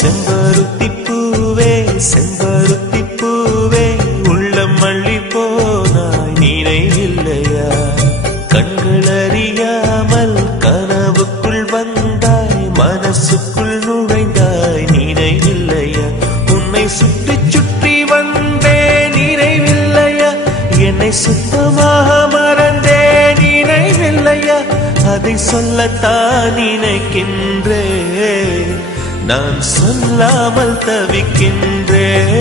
செம்பருத்தி பூவே செம்பருத்தி பூவே உள்ளம் மல்லி போனாய் நினைவில்லையா கண்கள் அறியாமல் கனவுக்குள் வந்தாய் மனசுக்குள் நுழைந்தாய் நினைவில்லையா உன்னை சுற்றி சுற்றி வந்தே நினைவில்லையா என்னை சுத்தமாக மறந்தே நினைவில்லையா அதை சொல்லத்தான் நினைக்கின்றேன் நான் சொல்லாமல் தவிக்கின்றேன்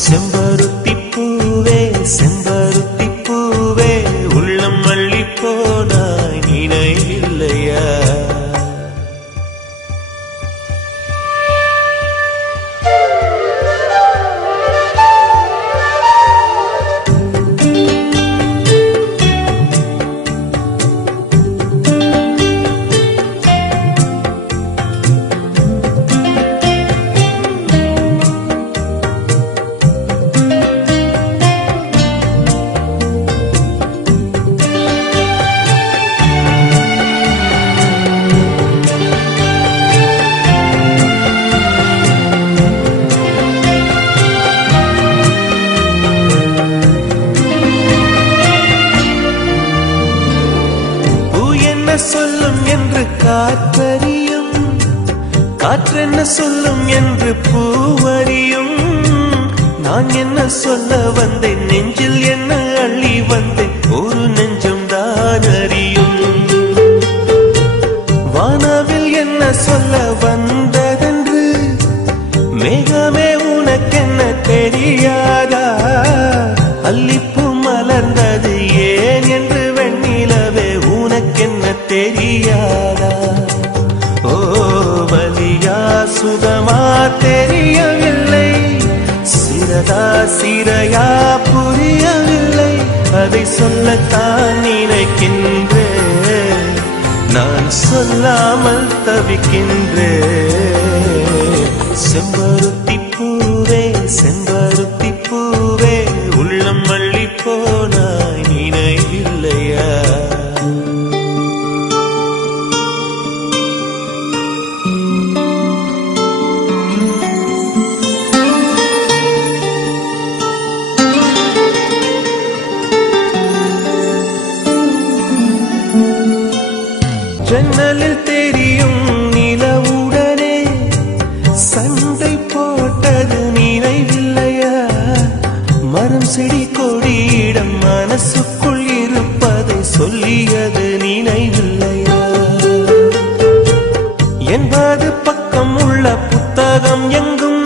செம்பருத்தி பூவே செம்பருத்தி பூவே உள்ளம் மல்லி போனாய் நினைவில்லையா சொல்லும் என்று காற்றறியும் காற்றென்ன சொல்லும் என்று பூவறியும் நான் என்ன சொல்ல வந்தேன் நெஞ்சில் என்ன அள்ளி வந்தேன் ஒரு நெஞ்சம் தான் அறியும் வானவில் என்ன சொல்ல வந்ததென்று மேகமே உனக்கென்ன தெரியாதா அல்லிப்பூ மலர்ந்தது ஏன் என்று வெண்ணிலவே உனக்கென்ன தெரியாதா ஓ வலியா சுகமா தெரியவில்லை சிறதா சிறையா புரியவில்லை அதை சொல்லத்தான் நினைக்கின்றேன் நான் சொல்லாமல் தவிக்கின்றேன் செம்பருத்தி பூவே செம்பருத்தி பூவே உள்ளம் மல்லி போனாய் நினைவில்லையா ஜன்னலில் தெரியும் நிலவுடனே சண்டை போட்டது நினைவில்லையா மரம் செடி கொடியிடம் மனசுக்குள் இருப்பதை சொல்லியது நினைவில்லையா என்பது பக்கம் உள்ள புத்தகம் எங்கும்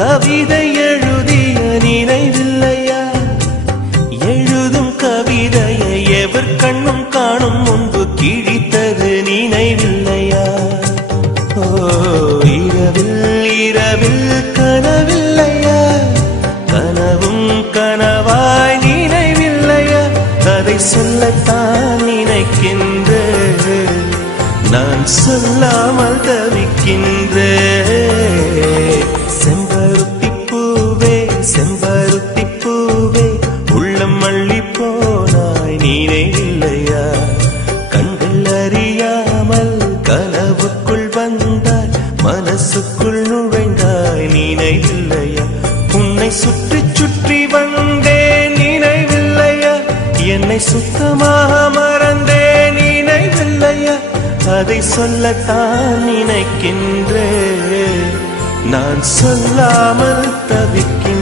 கவிதை எழுதிய நினைவில்லையா எழுதும் கவிதையை எவர் கண்ணும் காணும் முன்பு கிழித்தது நினைவில்லையா ஓ இரவில் இரவில் கனவில்லையா கனவும் கனவாய் நினைவில்லையா அதை சொல்லத்தான் நினைக்கின்றேன் நான் சொல்லாமல் தவிக்கின்றேன் செம்பருத்தி பூவே செம்பருத்தி பூவே உள்ளம் மல்லி போனாய் நினைவில்லையா கண்கள் அறியாமல் கனவுக்குள் வந்தாய் மனசுக்குள் நுழைந்தாய் நினைவில்லையா உன்னை சுற்றி சுற்றி வந்தேன் நினைவில்லையா என்னை சுத்தமாக மறந்தேன் நினைவில்லையா அதை சொல்லத்தான் நினைக்கின்றேன் நான் சொல்லாமல் தவிக்கின்றேன்